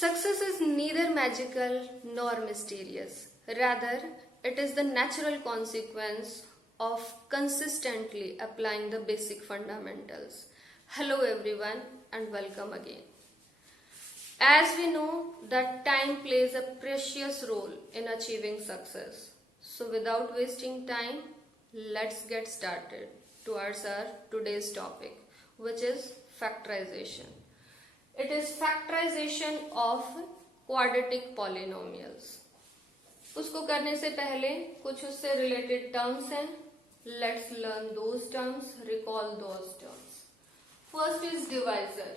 Success is neither magical nor mysterious. Rather, it is the natural consequence of consistently applying the basic fundamentals. Hello everyone and welcome again. As we know that time plays a precious role in achieving success. So without wasting time, let's get started towards our today's topic, which is factorization. It is factorization of quadratic polynomials. उसको करने से पहले कुछ उससे related terms हैं. Let's learn those terms, recall those terms. First is divisor.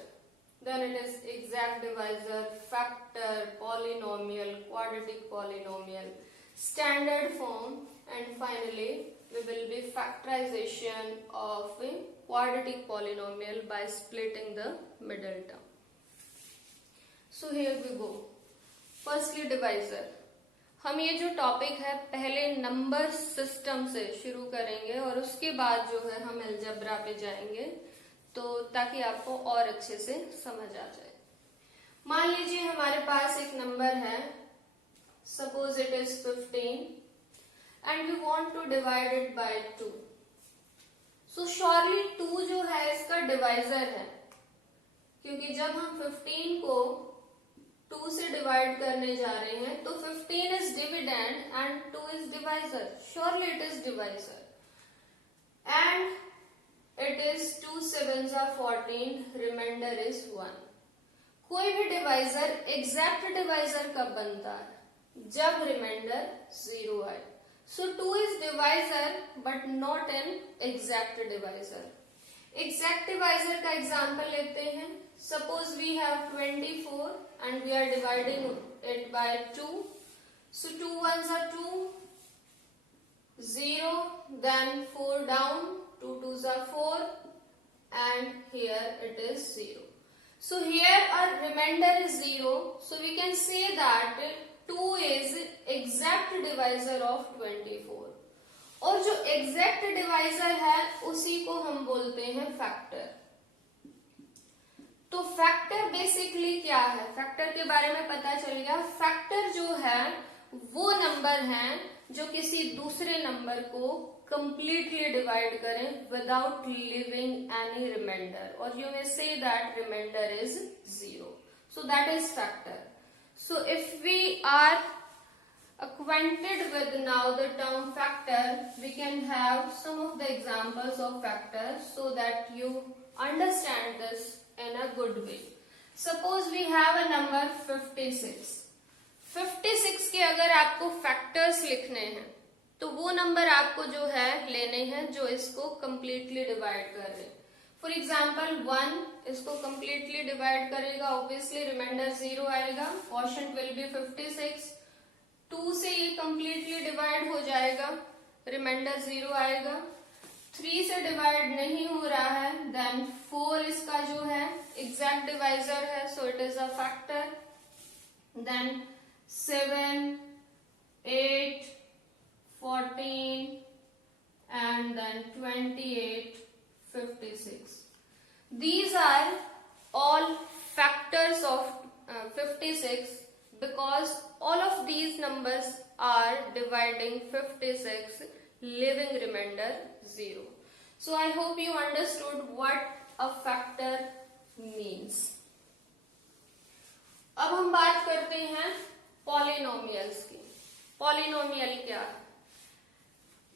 Then it is exact divisor, factor, polynomial, quadratic polynomial, standard form, and finally we will be factorization of a quadratic polynomial by splitting the middle term. So here we go. Firstly divisor. हम ये जो topic है पहले number system से शुरू करेंगे और उसके बाद जो है हम अलजेब्रा पे जाएंगे, तो ताकि आपको और अच्छे से समझ आ जाए. मान लीजिए हमारे पास एक नंबर है, suppose it is 15 and we want to divide it by 2. So surely 2 जो है इसका डिवाइजर है, क्योंकि जब हम 15 को 2 से डिवाइड करने जा रहे हैं तो 15 is dividend and 2 is divisor. Surely it is divisor and it is 2 sevens are 14, remainder is 1. कोई भी डिवाइजर एग्जैक्ट डिवाइजर कब बनता है? जब रिमाइंडर 0 आए. So 2 is divisor but not an exact divisor. Exact divisor का एग्जांपल लेते हैं. Suppose we have 24 and we are dividing it by 2. So 2 ones are 2, 0, then 4 down, 2 2s are 4, and here it is 0. So here our remainder is 0. So we can say that 2 is exact divisor of 24. और जो exact divisor है उसी को हम बोलते हैं factor. तो factor basically क्या है? फैक्टर के बारे में पता चल गया. फैक्टर जो है वो नंबर है जो किसी दूसरे नंबर को completely divide करें without leaving any remainder, or you may say that remainder is 0. So that is factor. So if we are acquainted with now the term factor, we can have some of the examples of factor so that you understand this in a good way. Suppose we have a number 56. 56 के अगर आपको factors लिखने हैं तो वो number आपको जो है लेने हैं जो इसको कंप्लीटली डिवाइड कर रहे हैं. फॉर एग्जाम्पल 1 इसको कंप्लीटली डिवाइड करेगा, ऑब्वियसली रिमाइंडर 0 आएगा, क्वोशंट विल बी 56. 2 से ये कंप्लीटली डिवाइड हो जाएगा, रिमाइंडर 0 आएगा. 3 से डिवाइड नहीं हो रहा है, देन 4 इसका जो है एग्जैक्ट डिवाइजर है, so it is a factor. Then 7, 8, 14 and then 28, 56. These are all factors of 56 because all of these numbers are dividing 56, leaving remainder 0. So I hope you understood what a factor means. अब हम बात करते हैं polynomials की. Polynomial क्या है?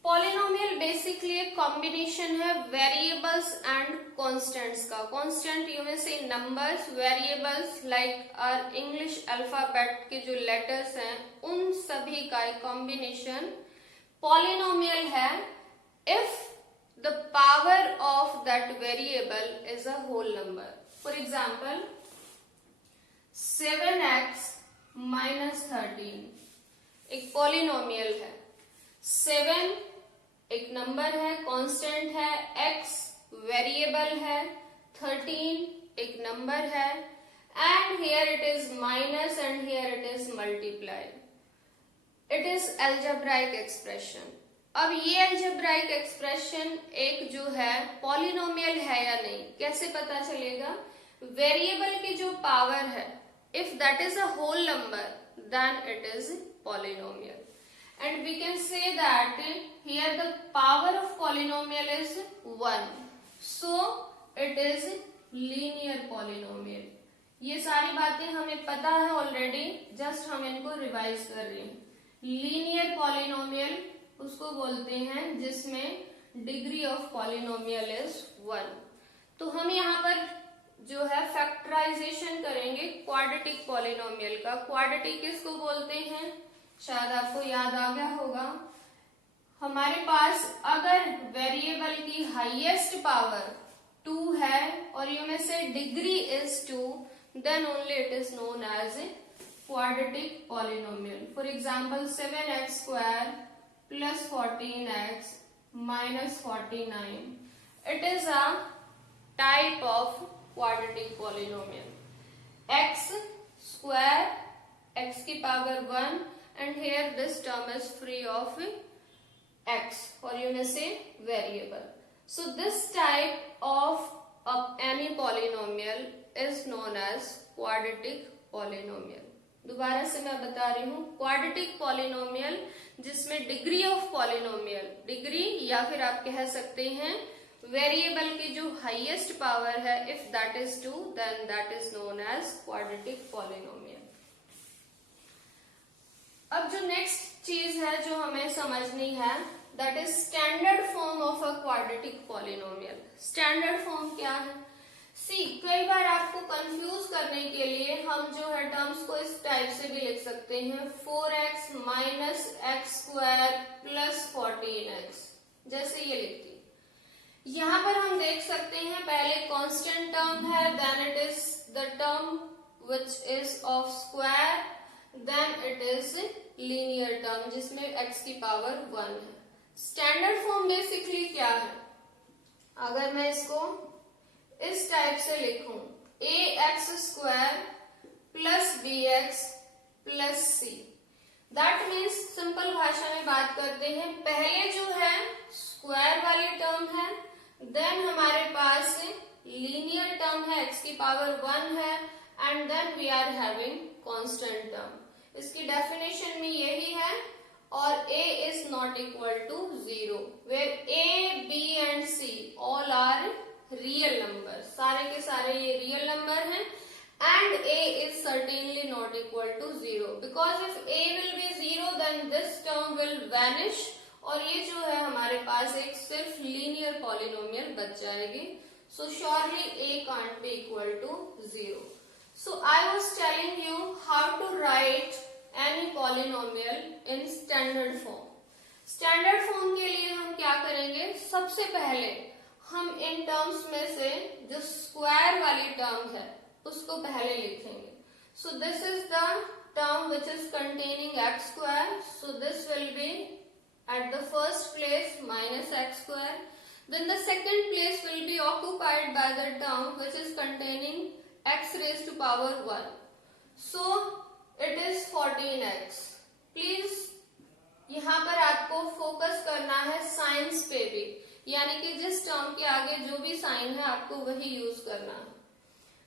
Polynomial basically एक combination है वेरिएबल्स एंड कांस्टेंट्स का. कांस्टेंट यू में से numbers, variables like our English alphabet के जो लेटर्स हैं उन सभी का एक कॉम्बिनेशन पॉलिनोमियल है if the power of that variable is a whole number. For example 7x - 13 एक पॉलिनोमियल है. 7 एक नंबर है, कांस्टेंट है, x वेरिएबल है, 13 एक नंबर है, and here it is minus and here it is multiply. It is algebraic expression. अब ये अलजेब्राइक एक्सप्रेशन एक जो है पॉलिनोमियल है या नहीं कैसे पता चलेगा? वेरिएबल की जो पावर है If that is a whole number, then it is polynomial. And we can say that here the power of polynomial is 1. So it is linear polynomial. ये सारी बातें हमें पता है ऑलरेडी, जस्ट हम इनको रिवाइज कर रहे हैं. लीनियर पॉलिनोमियल उसको बोलते हैं जिसमें डिग्री ऑफ पॉलिनोमियल इज 1. तो हम यहाँ पर जो है फैक्टराइजेशन करेंगे क्वाड्रेटिक पॉलिनोमियल का. क्वाड्रेटिक किसको बोलते हैं, शायद आपको याद आ गया होगा. हमारे पास अगर वेरिएबल की हाईएस्ट पावर 2 है और यू में से degree is 2, then only it is known as a quadratic polynomial. For example, 7x square plus 14x minus 49. It is a type of quadratic polynomial. X square, x की power 1, and here this term is free of x, or you may say variable. So this type of any polynomial is known as quadratic polynomial. दोबारा से मैं बता रही हूँ, quadratic polynomial जिसमें degree of polynomial, degree या फिर आप कह सकते हैं वेरिएबल की जो हाईएस्ट पावर है, if that is 2, then that is known as quadratic polynomial. अब जो नेक्स्ट चीज है जो हमें समझनी है, that is standard form of a quadratic polynomial. Standard form क्या है? सी, कई बार आपको कंफ्यूज करने के लिए हम जो है टर्म्स को इस टाइप से भी लिख सकते हैं, 4x minus x square plus 14x, जैसे ये लिखती. यहाँ पर हम देख सकते हैं पहले कांस्टेंट टर्म है, then it is the term which is of square, then it is linear term जिसमें x की पावर 1 है. स्टैंडर्ड फॉर्म बेसिकली क्या है? अगर मैं इसको इस टाइप से लिखूं, a x square plus b x plus c, that means simple भाषा में बात करते हैं, पहले जो है स्क्वायर वाली टर्म है, देन हमारे पास लीनियर टर्म है, एक्स की पावर 1 है, and then we are having constant term. इसकी डेफिनेशन में यही है, और a is not equal to 0, where a, b and c all are real numbers. सारे के सारे ये real number हैं, and a is certainly not equal to 0, because if a will be 0 then this term will vanish, और ये जो है हमारे पास एक सिर्फ linear polynomial बच जाएगी. So surely a can't be equal to 0. So I was telling you how to write any polynomial in standard form. Standard form के लिए हम क्या करेंगे, सबसे पहले हम इन टर्म्स में से जो स्क्वायर वाली टर्म है उसको पहले लिखेंगे. So this is the term which is containing x square, so this will be at the first place minus x square. Then the second place will be occupied by the term which is containing x raise to power 1. So it is 14x. Please यहाँ पर आपको focus करना है science पे भी, यानी कि जिस टर्म के आगे जो भी साइन है आपको वही यूज करना है.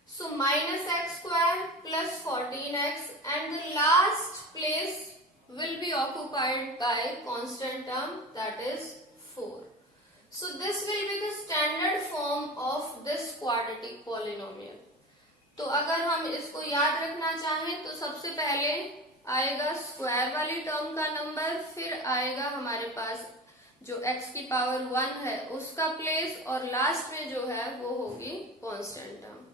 So minus x square plus 14x, and the last place will be occupied bye constant term that is 4. So this will be the standard form of this quadratic polynomial. तो अगर हम इसको याद रखना चाहें तो सबसे पहले आएगा स्क्वायर वाली टर्म का नंबर, फिर आएगा हमारे पास जो x की पावर 1 है उसका प्लेस, और लास्ट में जो है वो होगी constant term.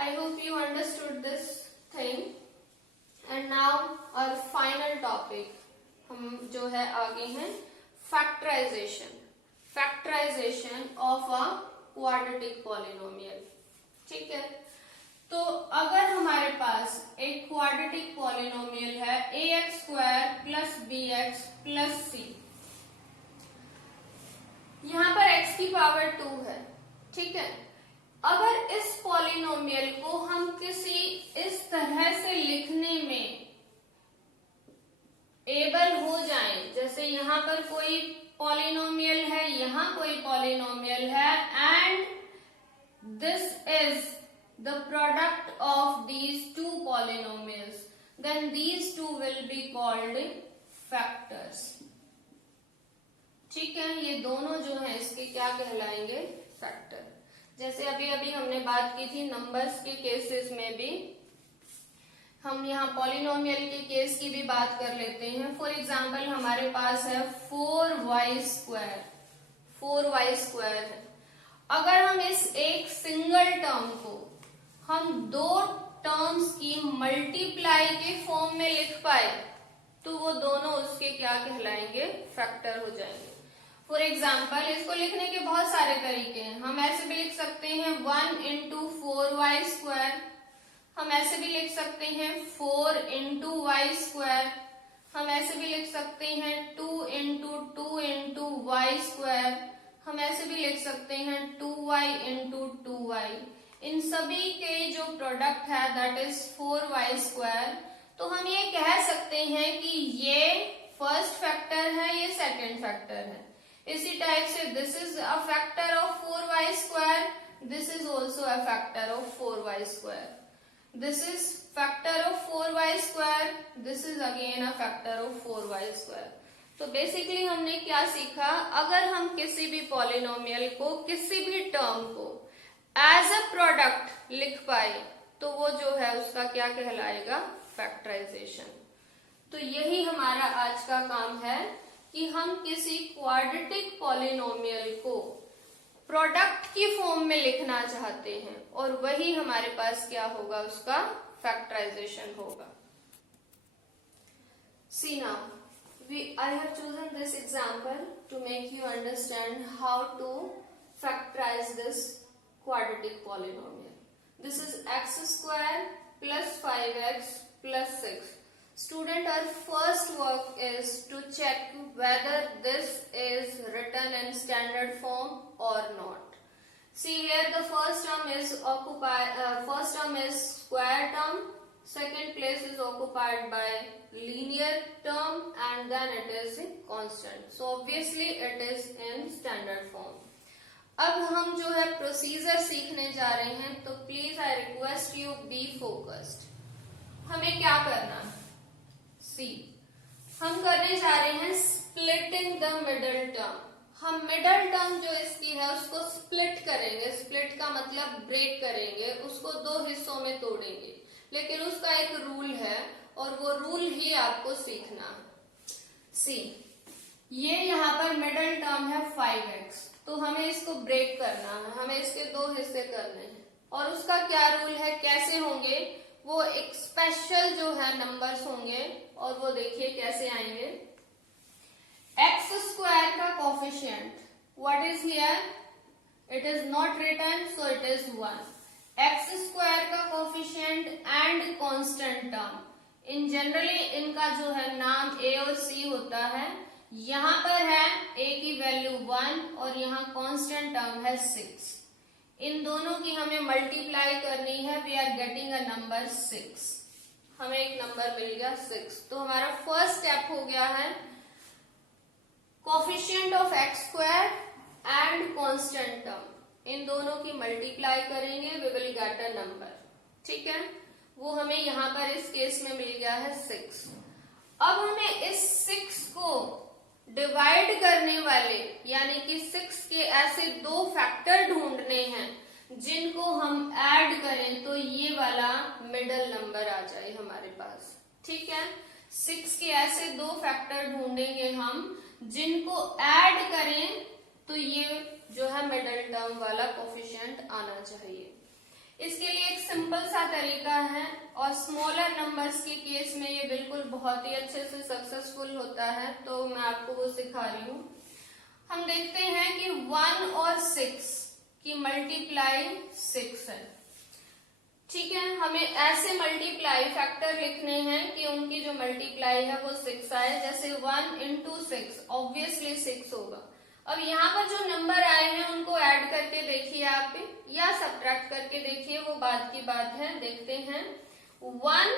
I hope you understood this thing. And now our final topic, हम जो है आगे हैं factorisation. Factorisation of a quadratic polynomial. ठीक है, तो अगर हमारे पास एक क्वाड्रेटिक पॉलिनोमियल है a x square plus b x plus c, यहाँ पर x की पावर 2 है. ठीक है, अगर इस पॉलिनोमियल को हम किसी इस तरह से लिखने में एबल हो जाएं, जैसे यहाँ पर कोई पॉलिनोमियल है, यहाँ कोई पॉलिनोमियल है, and this is the product of these two polynomials, then these two will be called factors. ठीक है, ये दोनों जो है इसके क्या कहलाएंगे? फैक्टर. जैसे अभी अभी हमने बात की थी नंबर्स के केसेस में भी, हम यहाँ पॉलिनोमियल के केस की भी बात कर लेते हैं. फॉर एग्जाम्पल हमारे पास है 4y स्क्वायर. 4y स्क्वायर है. अगर हम इस एक सिंगल टर्म को हम दो टर्म्स की मल्टीप्लाई के फॉर्म में लिख पाए तो वो दोनों उसके क्या कहलाएंगे? फैक्टर हो जाएंगे. फॉर एग्जाम्पल इसको लिखने के बहुत सारे तरीके हैं. हम ऐसे भी लिख सकते हैं 1 इंटू 4y स्क्वायर. हम ऐसे भी लिख सकते हैं 4 इंटू वाई स्क्वायर. हम ऐसे भी लिख सकते हैं 2 इंटू वाई स्क्वायर. हम ऐसे भी लिख सकते हैं 2y इंटू 2y. इन सभी के जो प्रोडक्ट है दैट इज 4y स्क्वायर. तो हम ये कह सकते हैं कि ये फर्स्ट फैक्टर है, ये सेकंड फैक्टर है. इसी टाइप से this is a factor of 4y square. This is also a factor of 4y square. This is factor of 4y square. This is again a factor of 4y square. तो basically हमने क्या सीखा? अगर हम किसी भी polynomial को, किसी भी टर्म को एज अ प्रोडक्ट लिख पाए तो वो जो है उसका क्या कहलाएगा? फैक्टराइजेशन. तो यही हमारा आज का काम है कि हम किसी क्वाड्रेटिक पॉलिनोमियल को प्रोडक्ट की फॉर्म में लिखना चाहते हैं और वही हमारे पास क्या होगा? उसका फैक्टराइजेशन होगा. See now, I have chosen this example to make you understand how to factorize this quadratic polynomial. This is x square plus 5x plus 6. Student, our first work is to check whether this is written in standard form or not. See here, the first term is square term. Second place is occupied by linear term, and then it is constant. So obviously it is in standard form. अब हम जो है procedure सीखने जा रहे हैं, तो please I request you be focused. हमें क्या करना है? हम करने जा रहे हैं स्प्लिटिंग द मिडल टर्म. हम मिडल टर्म जो इसकी है उसको स्प्लिट करेंगे. स्प्लिट का मतलब ब्रेक करेंगे, उसको दो हिस्सों में तोड़ेंगे. लेकिन उसका एक रूल है और वो रूल ही आपको सीखना है. ये यहाँ पर मिडल टर्म है 5x. तो हमें इसको ब्रेक करना है, हमें इसके दो हिस्से करने हैं. और उसका क्या रूल है, कैसे होंगे? वो एक स्पेशल जो है नंबर्स होंगे और वो देखिए कैसे आएंगे. एक्स स्क्वायर का coefficient what is here? It is not written, so it is 1. X square का coefficient and constant term. In generally इनका जो है नाम ए और सी होता है. यहाँ पर है ए की वैल्यू 1 और यहाँ कांस्टेंट टर्म है 6. इन दोनों की हमें मल्टीप्लाई करनी है. We are getting a number 6. हमें एक नंबर मिल गया 6. तो हमारा फर्स्ट स्टेप हो गया है coefficient of x square and constant term. इन दोनों की मल्टीप्लाई करेंगे, we will get a number. ठीक है, वो हमें यहाँ पर इस केस में मिल गया है 6. अब हमें इस 6 को डिवाइड करने वाले यानी कि 6 के ऐसे दो फैक्टर ढूंढने हैं जिनको हम ऐड करें तो ये वाला मिडल नंबर आ जाए हमारे पास. ठीक है, 6 के ऐसे दो फैक्टर ढूंढेंगे हम जिनको ऐड करें तो ये जो है मिडल टर्म वाला कोफिशिएंट आना चाहिए. इसके लिए एक सिंपल सा तरीका है और स्मॉलर नंबर्स के केस में ये बिल्कुल बहुत ही अच्छे से सक्सेसफुल होता है, तो मैं आपको वो सिखा रही हूँ. हम देखते हैं कि 1 और 6 की मल्टीप्लाई 6 है. ठीक है, हमें ऐसे मल्टीप्लाई फैक्टर लिखने हैं कि उनकी जो मल्टीप्लाई है वो 6 आए. जैसे 1 इंटू 6 ऑब्वियसली 6 होगा. अब यहाँ पर जो नंबर आए हैं उनको ऐड करके देखिए आप, या सब्ट्रैक्ट करके देखिए, वो बात की बात है. देखते हैं 1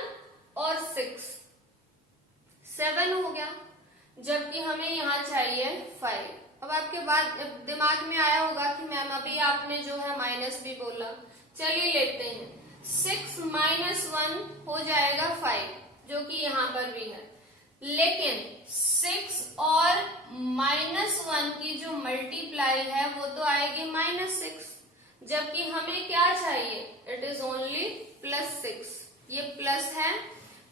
और 6 7 हो गया, जबकि हमें यहाँ चाहिए 5. अब आपके बाद दिमाग में आया होगा कि मैम अभी आपने जो है माइनस भी बोला, चलिए लेते हैं, 6 माइनस 1 हो जाएगा 5, जो कि यहाँ पर भी है, लेकिन 6 और -1 की जो मल्टीप्लाई है वो तो आएगी -6, जबकि हमें क्या चाहिए, इट इज ओनली +6। ये प्लस है,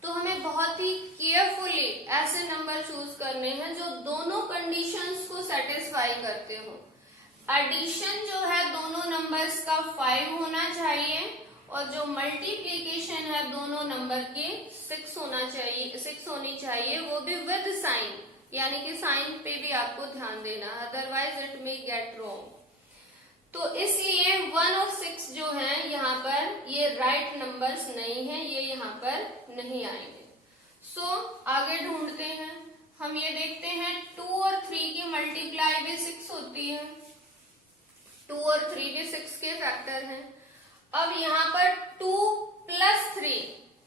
तो हमें बहुत ही केयरफुली ऐसे नंबर चूज करने हैं जो दोनों कंडीशंस को सेटिस्फाई करते हो। एडिशन जो है दोनों नंबर्स का 5 होना चाहिए, और जो मल्टीप्लीकेशन है दोनों नंबर की 6 होना चाहिए, 6 होनी चाहिए, वो भी विद साइन, यानी कि साइन पे भी आपको ध्यान देना, otherwise it may get wrong. तो इसलिए 1 और 6 जो है यहाँ पर ये राइट नंबर्स नहीं है, ये यहाँ पर नहीं आएंगे। सो आगे ढूंढते हैं, हम ये देखते हैं 2 और 3 की मल्टीप्लाई भी 6 होती है, 2 और 3 भी 6 के फैक्टर हैं। अब यहाँ पर 2 प्लस 3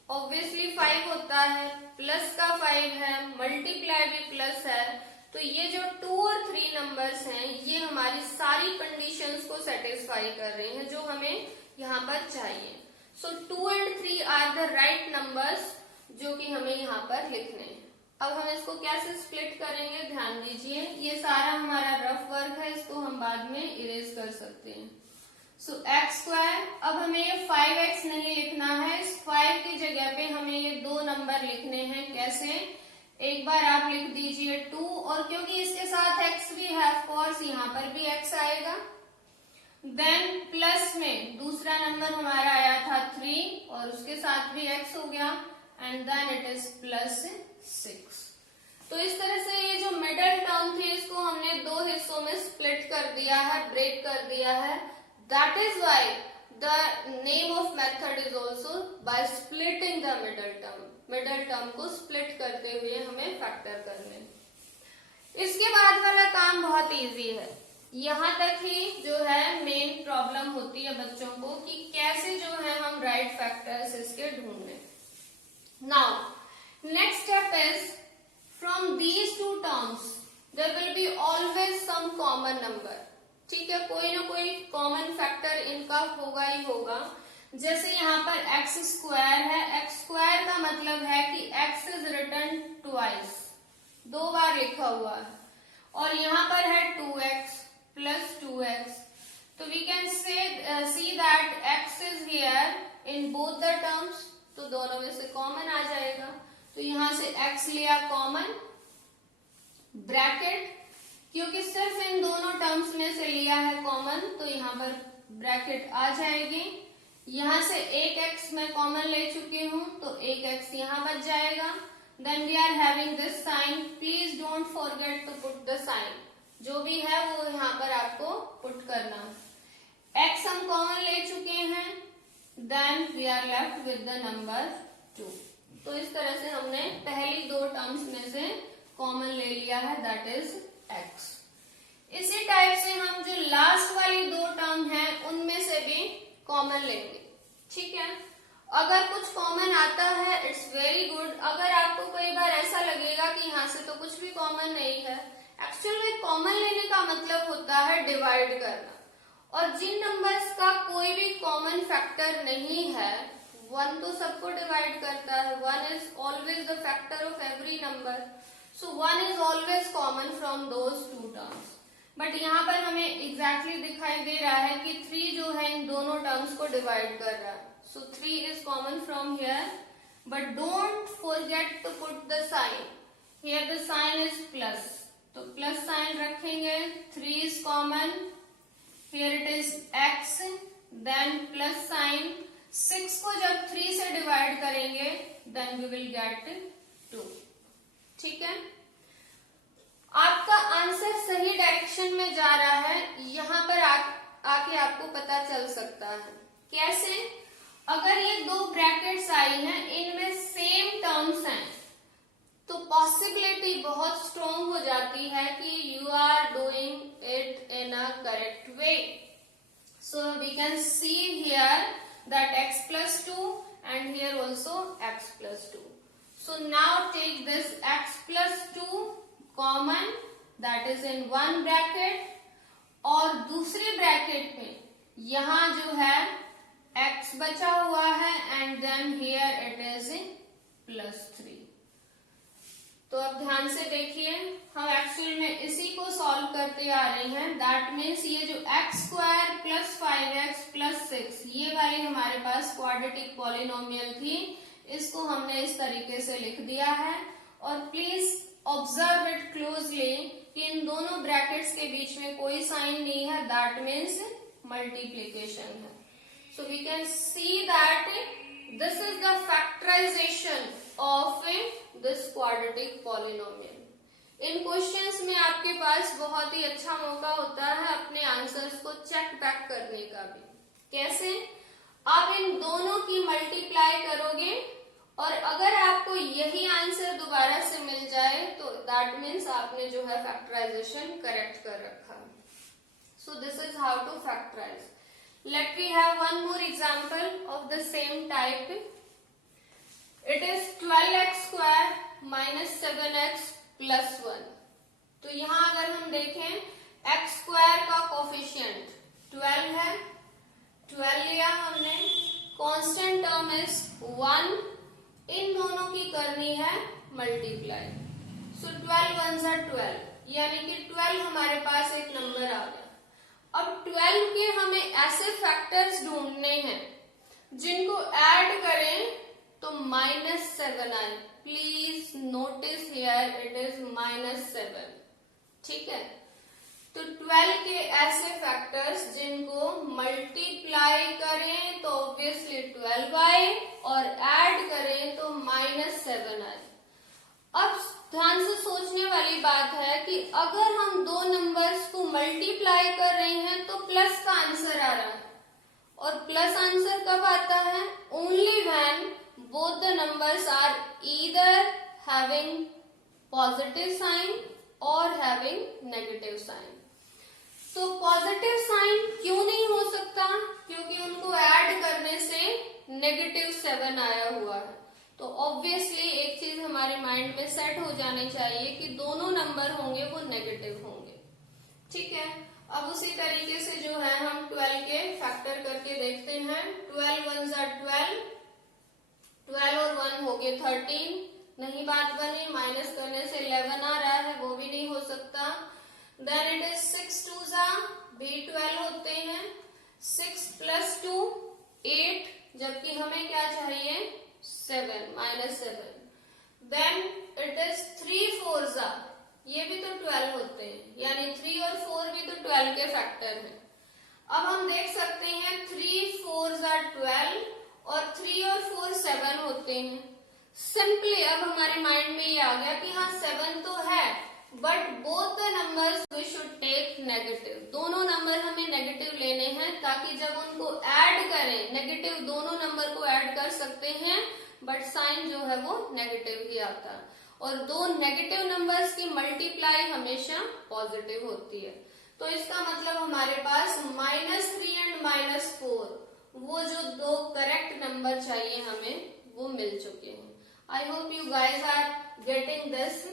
ऑब्वियसली 5 होता है, प्लस का 5 है, मल्टीप्लाई भी प्लस है, तो ये जो 2 और 3 नंबर्स हैं ये हमारी सारी कंडीशंस को सेटिस्फाई कर रहे हैं जो हमें यहाँ पर चाहिए। So 2 and 3 are the right numbers जो कि हमें यहाँ पर लिखने हैं। अब हम इसको कैसे स्प्लिट करेंगे, ध्यान दीजिए, ये सारा हमारा रफ वर्क है, इसको हम बाद में इरेज कर सकते हैं। सो एक्स स्क्वायर, अब हमें ये 5x नहीं लिखना है, इस 5 की जगह पे हमें ये दो नंबर लिखने हैं। कैसे, एक बार आप लिख दीजिए 2, और क्योंकि इसके साथ x भी है ऑफ कोर्स यहाँ पर भी x आएगा। देन प्लस में दूसरा नंबर हमारा आया था 3 और उसके साथ भी x हो गया, एंड देन इट इज +6। तो इस तरह से ये जो मिडल टर्म थी इसको हमने दो हिस्सों में स्प्लिट कर दिया है, ब्रेक कर दिया है। That is why the name of method is also by splitting the middle term. Middle term को स्प्लिट करते हुए हमें फैक्टर करने। इसके बाद वाला काम बहुत इजी है, यहाँ तक ही जो है मेन प्रॉब्लम होती है बच्चों को कि कैसे जो है हम राइट फैक्टर्स इसके ढूंढने। Now next step is from these two terms there will be always some common number. ठीक है, कोई ना कोई कॉमन फैक्टर इनका होगा ही होगा। जैसे यहाँ पर एक्स स्क्वायर है, एक्स स्क्वायर का मतलब है कि एक्स इज रिटन ट्वाइस, दो बार लिखा हुआ है, और यहाँ पर है 2x प्लस 2x, तो we can see that x is here in both the terms, तो दोनों में से कॉमन आ जाएगा। तो यहाँ से x लिया कॉमन, ब्रैकेट, क्योंकि सिर्फ इन दोनों टर्म्स में से लिया है कॉमन तो यहाँ पर ब्रैकेट आ जाएगी। यहाँ से एक x मैं कॉमन ले चुकी हूँ तो एक x यहाँ बच जाएगा। Then we are having this sign, please don't forget to put the sign, जो भी है वो यहाँ पर आपको पुट करना। x हम कॉमन ले चुके हैं, then we are left with the number 2। तो इस तरह से हमने पहली दो टर्म्स में से कॉमन ले लिया है, दैट इज x। इसी टाइप से हम जो लास्ट वाली दो टर्म है उनमें से भी कॉमन लेंगे। ठीक है, अगर कुछ कॉमन आता है इट्स वेरी गुड। अगर आपको कई बार ऐसा लगेगा कि यहाँ से तो कुछ भी कॉमन नहीं है, एक्चुअल में कॉमन लेने का मतलब होता है डिवाइड करना, और जिन नंबर्स का कोई भी कॉमन फैक्टर नहीं है, 1 तो सबको डिवाइड करता है, 1 is always the factor of every number, so 1 is always common from those two terms. But यहाँ पर हमें एग्जैक्टली दिखाई दे रहा है कि 3 जो है इन दोनों टर्म्स को डिवाइड कर रहा है, so 3 is common from here, but don't forget to put the sign. Here the sign is plus, तो प्लस साइन रखेंगे, 3 is common, here it is x, then plus sign. 6 को जब 3 से डिवाइड करेंगे देन वी विल गेट 2। ठीक है, आपका answer सही डायरेक्शन में जा रहा है, यहाँ पर आके आपको पता चल सकता है। कैसे, अगर ये दो ब्रैकेट्स आई हैं, इनमें सेम टर्म्स हैं, तो पॉसिबिलिटी बहुत स्ट्रॉन्ग हो जाती है कि you are doing it in a correct way. So we can see here that x plus 2 and here also x plus 2. So now take this x plus 2 common, that is in one bracket, और दूसरी bracket में यहां जो है x बचा हुआ है and then here it is +3। तो अब ध्यान से देखिए, हम एक्चुअल में इसी को सॉल्व करते आ रहे हैं। दैट मीन्स ये जो x² + 5x + 6 ये वाली हमारे पास क्वाड्रेटिक पॉलिनोमियल थी, इसको हमने इस तरीके से लिख दिया है। और प्लीज ऑब्जर्व इट क्लोजली कि इन दोनों ब्रैकेट्स के बीच में कोई साइन नहीं है, दैट मीन्स मल्टीप्लीकेशन है। So we can see that this is the factorisation of this quadratic polynomial. इन क्वेश्चंस में आपके पास बहुत ही अच्छा मौका होता है अपने आंसर्स को चेक बैक करने का भी। कैसे? आप इन दोनों की मल्टीप्लाई करोगे और अगर आपको यही आंसर दोबारा से मिल जाए तो दैट मीन्स आपने जो है फैक्टराइजेशन करेक्ट कर रखा। So this is how to factorise. Let we have one more example of the same type. It is 12x² - 7x + 1। तो यहां अगर हम देखें x² का कोफिशिएंट 12 है, 12 लिया हमने, कांस्टेंट टर्म इज 1, इन दोनों की करनी है मल्टीप्लाई। सो 12 1s are 12, यानी कि 12 हमारे पास एक नंबर आ गया। अब 12 के हमें ऐसे फैक्टर्स ढूंढने हैं जिनको ऐड करें तो -7 आए। Please notice here it is -7, ठीक है। तो 12 के ऐसे फैक्टर्स जिनको मल्टीप्लाई करें तो ऑब्वियसली 12 आए और ऐड करें तो -7 आए। अब ध्यान से सोचने वाली बात है कि अगर हम दो नंबर्स को मल्टीप्लाई कर रहे हैं तो प्लस का आंसर आ रहा है, और प्लस आंसर कब आता है? Only when both the numbers are either having positive sign or having negative sign। तो पॉजिटिव साइन क्यों नहीं हो सकता? क्योंकि उनको ऐड करने से -7 आया हुआ है। तो ऑब्वियसली एक चीज हमारे माइंड में सेट हो जानी चाहिए कि दोनों नंबर होंगे वो नेगेटिव होंगे, ठीक है। अब उसी तरीके से जो है हम 12 के फैक्टर करके देखते हैं। 12 1s are 12, 12 और 1 हो गए 13, नहीं बात बनी। माइनस करने से 11 आ रहा है, वो भी नहीं हो सकता। देन इट इज 6 2s भी 12 होते हैं, 6 + 2 8, जबकि हमें क्या चाहिए? 7 -7। देन इट इज 3 4s, ये भी तो 12 होते हैं, यानी 3 और 4 भी तो 12 के फैक्टर हैं। अब हम देख सकते हैं 3 4s are 12 और 3 और 4 7 होते हैं। सिंपली अब हमारे माइंड में ये आ गया कि हाँ 7 तो है, but both the numbers we should take negative. दोनों नंबर हमें नेगेटिव लेने हैं ताकि जब उनको ऐड करें, नेगेटिव दोनों नंबर को ऐड कर सकते हैं बट साइन जो है वो नेगेटिव ही आता है। और दो नेगेटिव नंबर्स की मल्टीप्लाई हमेशा पॉजिटिव होती है। तो इसका मतलब हमारे पास -3 एंड -4 वो जो दो करेक्ट नंबर चाहिए हमें वो मिल चुके हैं। I hope you guys are getting this.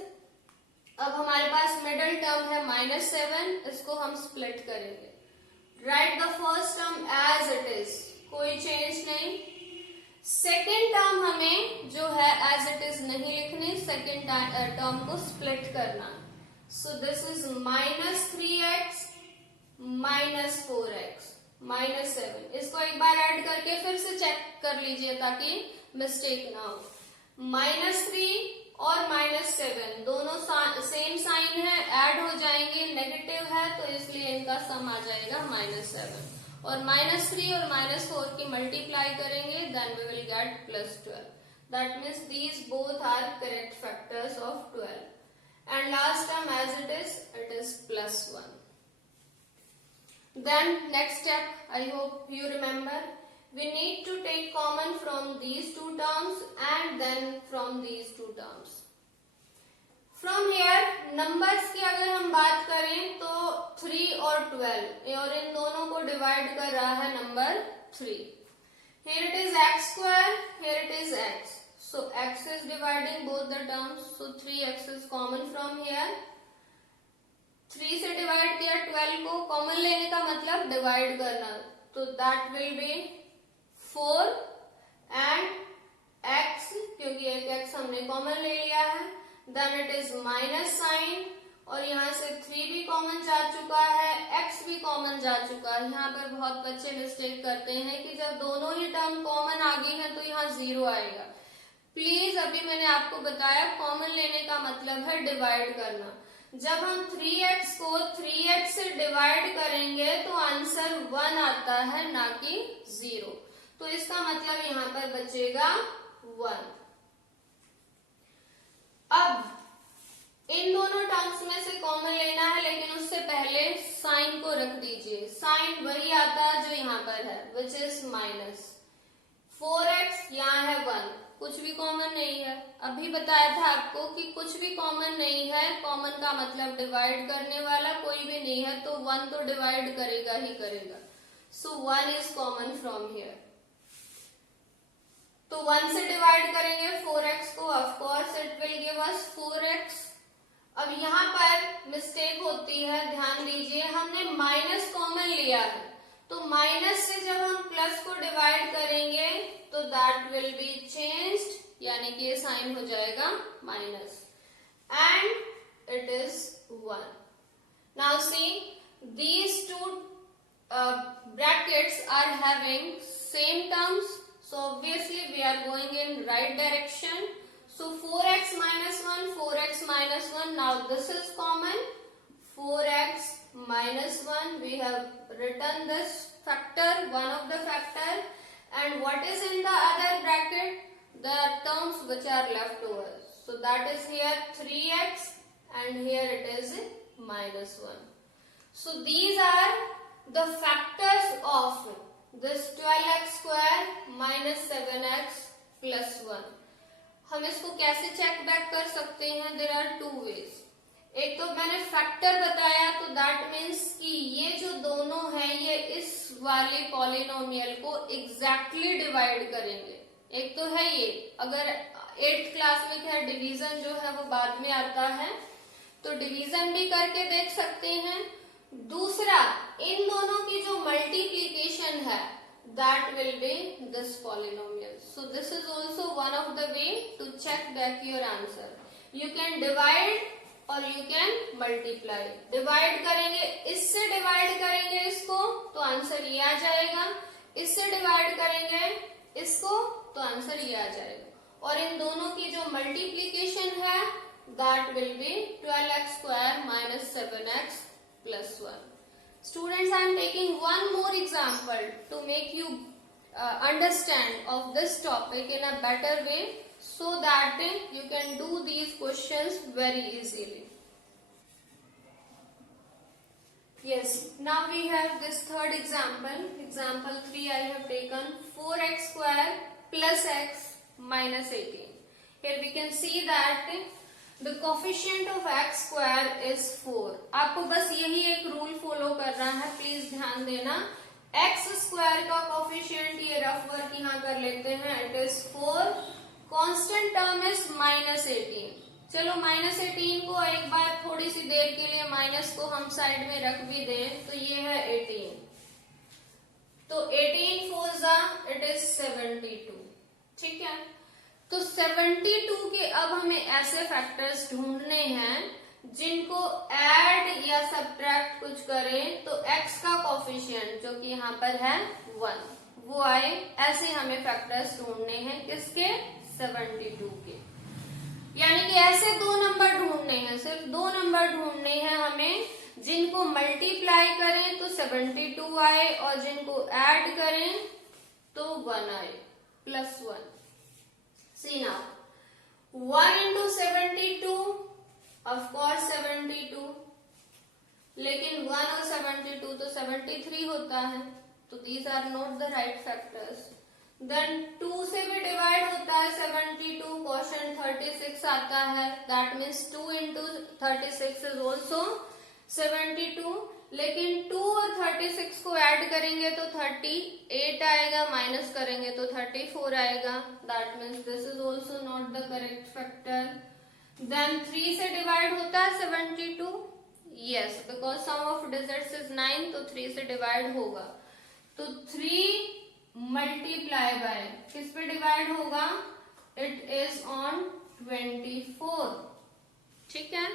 अब हमारे पास मिडिल टर्म है -7, इसको हम स्प्लिट करेंगे। Write the first term as it is, कोई चेंज नहीं। सेकेंड टर्म हमें जो है एज इट इज नहीं लिखनी, सेकेंड टर्म को स्प्लिट करना। सो दिस इज -3x -4x -7। इसको एक बार ऐड करके फिर से चेक कर लीजिए ताकि मिस्टेक ना हो। -3 और -7 दोनों सेम साइन है, ऐड हो जाएंगे, नेगेटिव है तो इसलिए इनका सम आ जाएगा -7। और -3 और -4 की मल्टीप्लाई करेंगे then we will get +12। That means these both are correct factors of 12। And last term as it is +1। Then next step, I hope you remember, we need to take common from these two terms and then from these two terms. From here numbers की अगर हम बात करें तो 3 और 12 और इन दोनों को डिवाइड कर रहा है number 3। Here it is x², here it is x. So x is dividing both the terms. So 3x is common from here. 3 से डिवाइड किया 12 को, कॉमन लेने का मतलब डिवाइड करना, तो that will be 4 and x, क्योंकि एक x हमने कॉमन ले लिया है, then it is minus sign, और यहाँ से 3 भी कॉमन जा चुका है, x भी कॉमन जा चुका है। यहाँ पर बहुत बच्चे मिस्टेक करते हैं कि जब दोनों ही टर्म कॉमन आ गई है तो यहाँ 0 आएगा। प्लीज, अभी मैंने आपको बताया कॉमन लेने का मतलब है डिवाइड करना। जब हम 3x को 3x से डिवाइड करेंगे तो आंसर 1 आता है, ना कि 0। तो इसका मतलब यहाँ पर बचेगा 1। अब इन दोनों टर्म्स में से कॉमन लेना है, लेकिन उससे पहले साइन को रख दीजिए। साइन वही आता है जो यहाँ पर है, विच इज माइनस 4x, यहाँ है 1, कुछ भी कॉमन नहीं है। अभी बताया था आपको कि कुछ भी कॉमन नहीं है, कॉमन का मतलब डिवाइड करने वाला कोई भी नहीं है, तो 1 तो डिवाइड करेगा ही करेगा। सो 1 इज कॉमन फ्रॉम हियर। तो 1 से डिवाइड करेंगे 4x को, of course it will give us 4x। अब यहाँ पर मिस्टेक होती है, ध्यान दीजिए, हमने माइनस कॉमन लिया है, तो माइनस से जब हम प्लस को डिवाइड करेंगे तो दैट विल बी चेंज्ड, यानी कि ये साइन हो जाएगा minus, and it is 1। Now see, these two brackets are having same terms, so obviously we are going in right direction. So 4x minus 1, 4x minus 1, now this is common, 4x minus 1, we have written this factor, one of the factor, and what is in the other bracket? The terms which are left over. So that is here 3x and here it is minus 1. So these are the factors of this 12x square minus 7x plus 1. हम इसको कैसे check back कर सकते हैं? There are 2 ways. एक तो मैंने factor बताया, तो दैट मीन्स कि ये जो दोनों हैं ये इस वाले पॉलिनोमियल को एग्जैक्टली डिवाइड करेंगे। एक तो है ये, अगर 8th क्लास में क्या डिवीजन जो है वो बाद में आता है, तो डिवीजन भी करके देख सकते हैं। दूसरा, इन दोनों की जो मल्टीप्लीकेशन है that will be this polynomial. So this is also one of the way to check back your answer. You can divide or you can multiply. Divide करेंगे, इससे डिवाइड करेंगे इसको तो आंसर ये आ जाएगा, इससे डिवाइड करेंगे इसको तो आंसर ये आ जाएगा, और इन दोनों की जो मल्टीप्लीकेशन है that will be 12x square minus 7x plus 1. Students, I am taking one more example to make you understand of this topic in a better way, so that you can do these questions very easily. Yes, now we have this third example. Example 3 I have taken 4x square plus x minus 18. Here we can see that the coefficient of x square is 4. आपको बस यही एक rule follow करना है, please ध्यान देना। x square का coefficient, ये रफ वर्क यहाँ कर लेते हैं, it is 4। Constant term is minus 18। चलो माइनस 18 को एक बार थोड़ी सी देर के लिए माइनस को हम साइड में रख भी दें, तो ये है 18, तो 18 4 जा इट इज 72। ठीक है, तो 72 के अब हमें ऐसे फैक्टर्स ढूंढने हैं जिनको ऐड या सब्ट्रैक्ट कुछ करें तो x का कोफिशिएंट जो कि यहाँ पर है 1 वो आए। ऐसे हमें फैक्टर्स ढूंढने हैं किसके? 72 के। यानी कि ऐसे 2 नंबर ढूंढने हैं, सिर्फ 2 नंबर ढूंढने हैं हमें जिनको मल्टीप्लाई करें तो 72 आए और जिनको ऐड करें तो 1 आए, +1। See now, 1 into 72, of course 72, लेकिन 1 और 72 तो 73 होता है, तो these are not the right factors. Then 2 से भी डिवाइड होता है 72, क्वोशंट 36 आता है, that means 2 into 36 is also 72, लेकिन 2 और 36 को ऐड करेंगे तो 38 आएगा, माइनस करेंगे तो 34 आएगा, that means this is also not the correct factor. Then 3 से डिवाइड होता है 72, yes, because sum of digits is 9, तो 3 से डिवाइड होगा, तो 3 मल्टीप्लाई बाय, किस पे डिवाइड होगा, इट इज ऑन 24। ठीक है,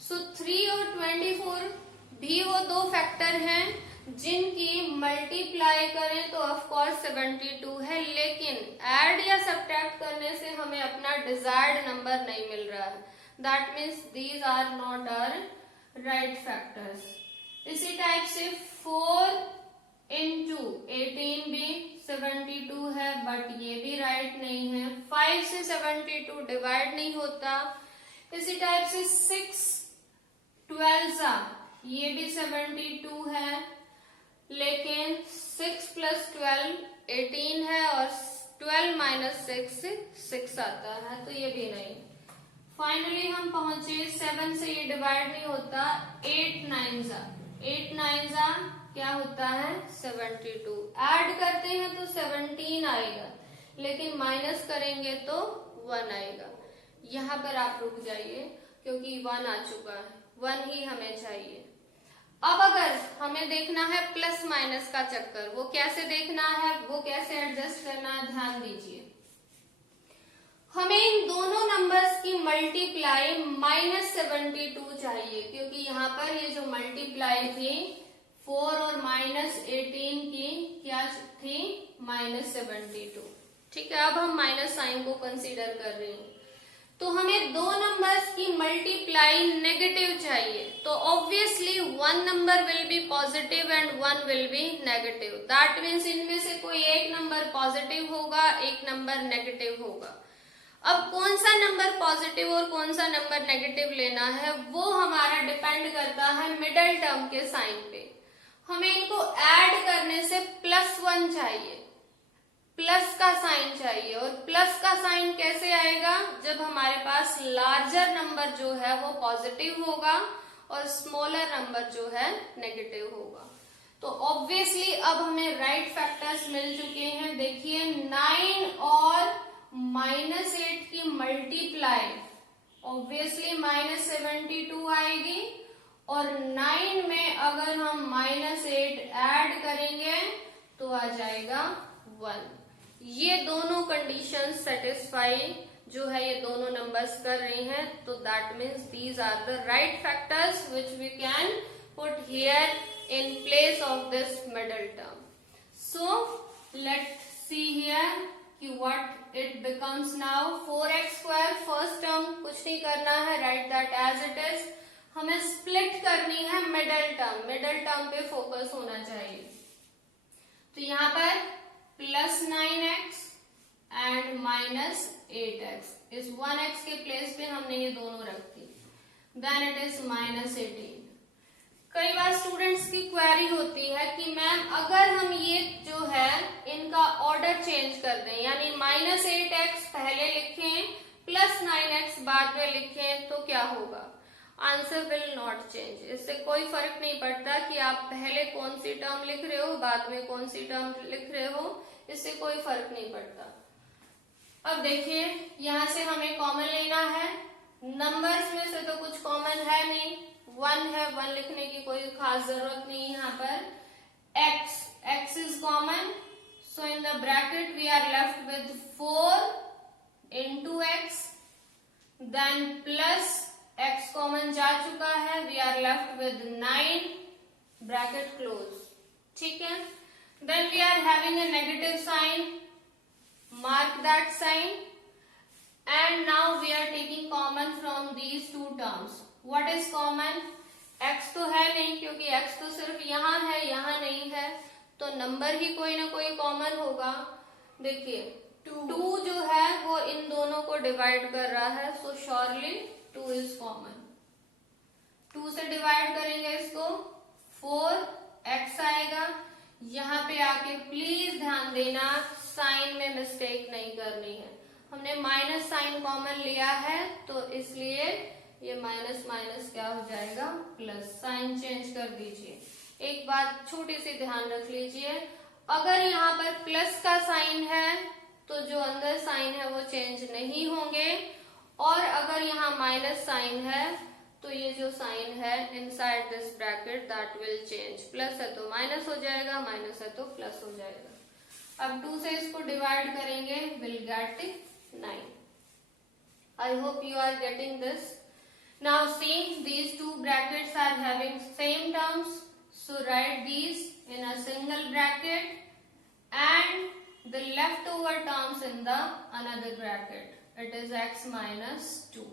सो 3 और 24 भी वो दो फैक्टर हैं जिनकी मल्टीप्लाई करें तो ऑफ कोर्स 72 है, लेकिन ऐड या सब्ट्रैक्ट करने से हमें अपना डिजायर्ड नंबर नहीं मिल रहा है। That means these are not our right factors. इसी टाइप से 4 इंटू 18 भी 72 है, बट ये भी राइट नहीं है। 5 से 72 डिवाइड नहीं होता। इसी टाइप से 6 12 ये भी 72 है, लेकिन 6 प्लस 12 18 है और 12 माइनस 6 आता है, तो ये भी नहीं। फाइनली हम पहुंचे 7 से ये डिवाइड नहीं होता। 8 9 क्या होता है, 72। ऐड करते हैं तो 17 आएगा, लेकिन माइनस करेंगे तो 1 आएगा। यहाँ पर आप रुक जाइए क्योंकि 1 आ चुका है, 1 ही हमें चाहिए। अब अगर हमें देखना है प्लस माइनस का चक्कर, वो कैसे देखना है, वो कैसे एडजस्ट करना है, ध्यान दीजिए। हमें इन दोनों नंबर्स की मल्टीप्लाई -72 चाहिए, क्योंकि यहाँ पर ये जो मल्टीप्लाई थी 4 और -18 की क्या थी, -72। ठीक है, अब हम माइनस साइन को कंसीडर कर रहे हैं, तो हमें दो नंबर्स की मल्टीप्लाई नेगेटिव चाहिए। तो obviously one number will be positive and one will be negative. That means इनमें से कोई एक नंबर पॉजिटिव होगा, एक नंबर नेगेटिव होगा। अब कौन सा नंबर पॉजिटिव और कौन सा नंबर नेगेटिव लेना है, वो हमारा डिपेंड करता है मिडल टर्म के साइन पे। हमें इनको ऐड करने से +1 चाहिए, प्लस का साइन चाहिए। और प्लस का साइन कैसे आएगा, जब हमारे पास लार्जर नंबर जो है वो पॉजिटिव होगा और स्मॉलर नंबर जो है नेगेटिव होगा। तो ऑब्वियसली अब हमें राइट फैक्टर्स मिल चुके हैं। देखिए 9 और -8 की मल्टीप्लाई ऑब्वियसली -72 आएगी, और 9 में अगर हम -8 ऐड करेंगे तो आ जाएगा 1। ये दोनों कंडीशन सेटिस्फाई जो है ये दोनों नंबर्स कर रही हैं, तो that means these are the right factors which we can put here in place of this middle term. So let's see here कि what it becomes now. 4x² first term कुछ नहीं करना है, right that as it is. हमें split करनी है middle term, middle term पे focus होना चाहिए। तो यहाँ पर +9x एंड -8x, इस 1x के प्लेस पे हमने ये दोनों रख दी। Then it is -18। कई बार स्टूडेंट्स की क्वेरी होती है कि मैम अगर हम ये जो है इनका ऑर्डर चेंज कर दें, यानी -8x पहले लिखें +9x बाद में लिखें, तो क्या होगा? Answer will not change. इससे कोई फर्क नहीं पड़ता कि आप पहले कौन सी टर्म लिख रहे हो, बाद में कौन सी टर्म लिख रहे हो, इससे कोई फर्क नहीं पड़ता। अब देखिए यहाँ से हमें कॉमन लेना है। नंबर्स में से तो कुछ कॉमन है नहीं, 1 है, 1 लिखने की कोई खास जरूरत नहीं है। यहाँ पर x is common, so in the bracket we are left with 4 into x, then plus x common जा चुका है, we are left with 9 bracket close. ठीक है, then we are having a negative sign, mark that sign, and now we are taking common from these two terms. What is common? x तो है नहीं, क्योंकि x तो सिर्फ यहाँ है, यहाँ नहीं है, तो नंबर ही कोई ना कोई कॉमन होगा। देखिए 2 जो है वो इन दोनों को डिवाइड कर रहा है, सो श्योरली 2 इज कॉमन। 2 से डिवाइड करेंगे इसको, 4x आएगा। यहाँ पे आके प्लीज ध्यान देना, साइन में मिस्टेक नहीं करनी है। हमने माइनस साइन कॉमन लिया है, तो इसलिए ये माइनस माइनस क्या हो जाएगा, प्लस। साइन चेंज कर दीजिए। एक बात छोटी सी ध्यान रख लीजिए, अगर यहाँ पर प्लस का साइन है तो जो अंदर साइन है वो चेंज नहीं होंगे, और अगर यहाँ माइनस साइन है तो ये जो साइन है inside this bracket that will change. Plus है तो माइनस हो जाएगा, माइनस है तो प्लस हो जाएगा। अब 2 से इसको डिवाइड करेंगे, will get 9. I hope you are getting this. Now see, these two brackets are having same terms, so write these in a single bracket and the leftover terms in the another bracket. It is x minus 2.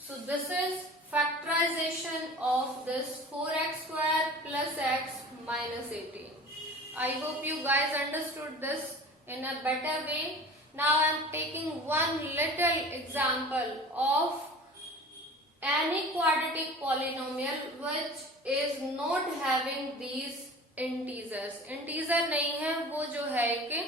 So this is factorization of this 4x square plus x minus 18. I hope you guys understood this in a better way. Now I am taking one little example of any quadratic polynomial which is not having these integers. Integer नहीं है, वो जो है कि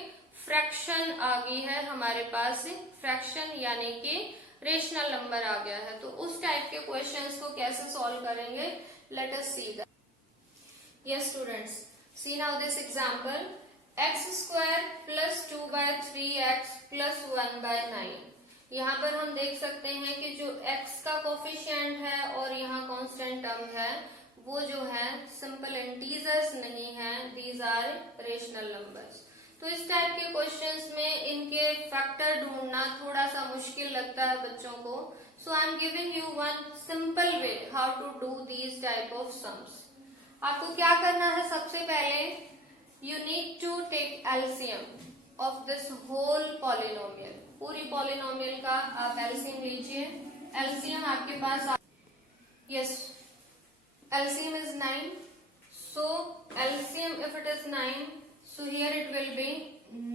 fraction आ गई है हमारे पास, fraction यानी कि रेशनल नंबर आ गया है. तो उस टाइप के क्वेश्चंस को कैसे सॉल्व करेंगे, let us see that. Yes students, see now this example. x square plus 2/3x plus 1/9. यहाँ पर हम देख सकते हैं कि जो x का कोफिशिएंट है और यहाँ कांस्टेंट टर्म है, वो जो है सिंपल इंटीजर्स नहीं है, दीज आर रेशनल नंबर्स. तो इस टाइप के क्वेश्चंस में इनके फैक्टर ढूंढना थोड़ा सा मुश्किल लगता है बच्चों को. So I am giving you one simple way how to do these type of sums. आपको क्या करना है, सबसे पहले you need to take LCM of this whole polynomial. पूरी polynomial का आप LCM लीजिए. LCM आपके पास yes, LCM is 9. So LCM if it is 9, so here it will be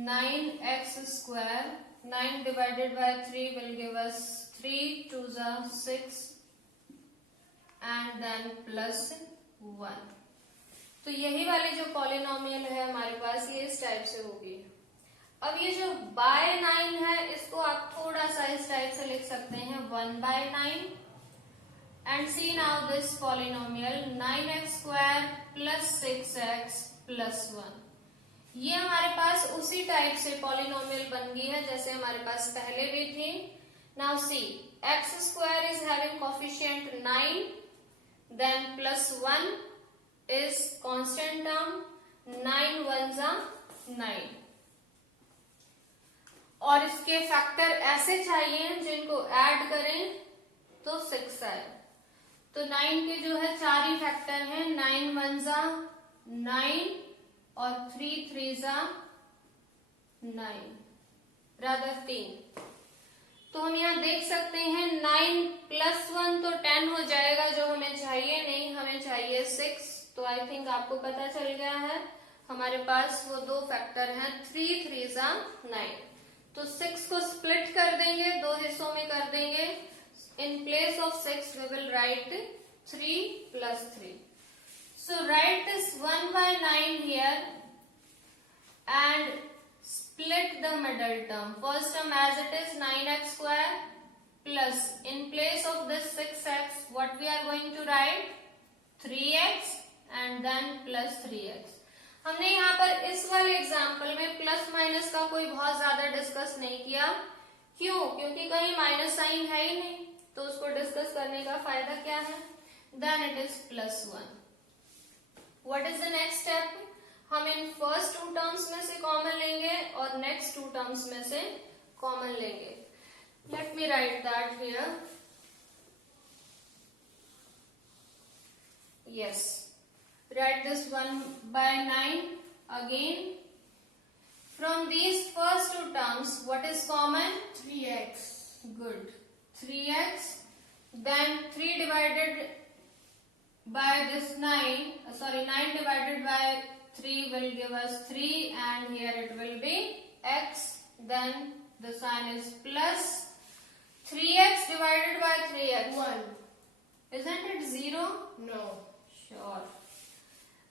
9x square. 9 divided by 3 will give us 3 to the 6 and then plus 1. तो यही वाली जो polynomial है हमारे पास, ये इस टाइप से होगी. अब ये जो बाय 9 है, इसको आप थोड़ा सा इस टाइप से लिख सकते हैं 1/9. And see now this polynomial 9x square plus 6x plus 1. ये हमारे पास उसी टाइप से पॉलिनोमियल बन गई है जैसे हमारे पास पहले भी थी. Now see, x square is having coefficient 9, then plus 1 is constant term. 9 ones are 9. और इसके फैक्टर ऐसे चाहिए जिनको ऐड करें तो 6 आए. तो 9 के जो है 4 ही फैक्टर हैं. 9 ones are 9 और 3 threes are 9, rather 3. तो हम यहाँ देख सकते हैं 9 plus 1 तो 10 हो जाएगा, जो हमें चाहिए नहीं, हमें चाहिए 6. तो आई थिंक आपको पता चल गया है हमारे पास वो दो फैक्टर हैं. 3 threes are 9. तो 6 को स्प्लिट कर देंगे, दो हिस्सों में कर देंगे. In place of 6 we will write 3 plus 3. So write this 1/9 here and split the middle term. First term as it is 9x square plus in place of this 6x what we are going to write 3x and then plus 3x. हमने यहाँ पर इस वाले example में plus minus का कोई बहुत ज्यादा डिस्कस नहीं किया. क्यों? क्योंकि कहीं माइनस साइन है ही नहीं, तो उसको डिस्कस करने का फायदा क्या है. Then it is plus 1. What is the next step? हम इन फर्स्ट 2 टर्म्स में से कॉमन लेंगे और नेक्स्ट 2 टर्म्स में से कॉमन लेंगे. Let me right that here. Yes, write this 1/9 again. From these first 2 terms, what is common? 3x. Good. 3x. Then 3 divided by this 9. 9 divided by 3 will give us 3, and here it will be x. Then the sign is plus. 3x divided by 3x. 1. Isn't it 0? No. Sure.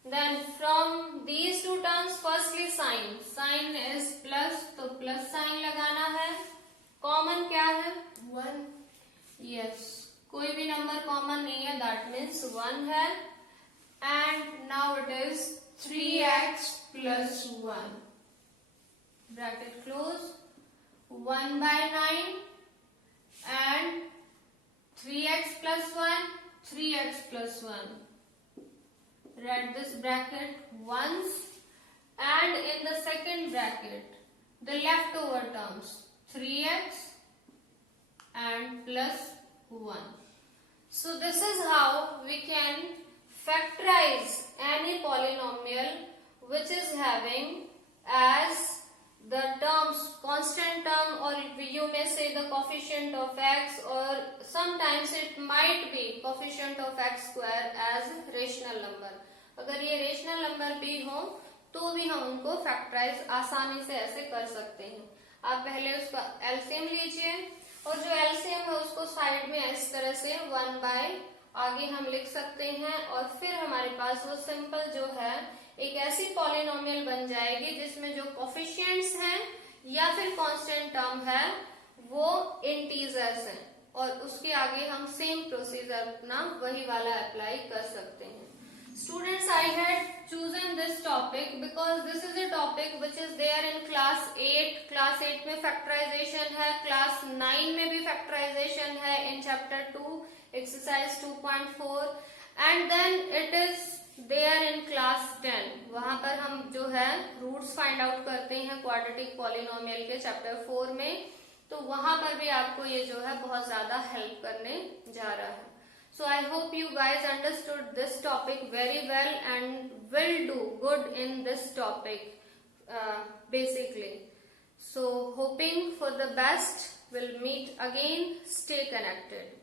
Then from these 2 terms, firstly sign is plus, तो plus sign लगाना है. Common क्या है? 1. Yes, कोई भी number common नहीं है, that means 1 है. And now it is 3x plus 1. Bracket close. 1/9 and 3x plus 1, 3x plus 1. Write this bracket once, and in the second bracket the leftover terms 3x and plus 1. So this is how we can factorize any polynomial which is having as the terms constant term, or you may say the coefficient of x, or sometimes it might be coefficient of x square as rational number. अगर ये rational number भी हो तो भी हम उनको factorise आसानी से ऐसे कर सकते हैं. आप पहले उसका एलसीएम लीजिए और जो एलसीएम है उसको साइड में इस तरह से 1 बाय आगे हम लिख सकते हैं, और फिर हमारे पास वो सिंपल जो है एक ऐसी पॉलिनोमियल बन जाएगी जिसमें जो कोफिशिएंट्स हैं या फिर कांस्टेंट टर्म है वो इंटीजर्स हैं, और उसके आगे हम सेम प्रोसीजर अपना वही वाला अप्लाई कर सकते हैं. Students, I had chosen this topic because this is a topic which is there in class 8. Class 8 में factorization है, class 9 में भी factorization है in chapter 2, exercise 2.4, and then it is there in class 10. वहां पर हम जो है रूट्स फाइंड आउट करते हैं क्वाड्रेटिक पॉलिनोमियल के चैप्टर 4 में, तो वहां पर भी आपको ये जो है बहुत ज्यादा हेल्प करने जा रहा है. So I hope you guys understood this topic very well and will do good in this topic basically. So hoping for the best. We'll meet again. Stay connected.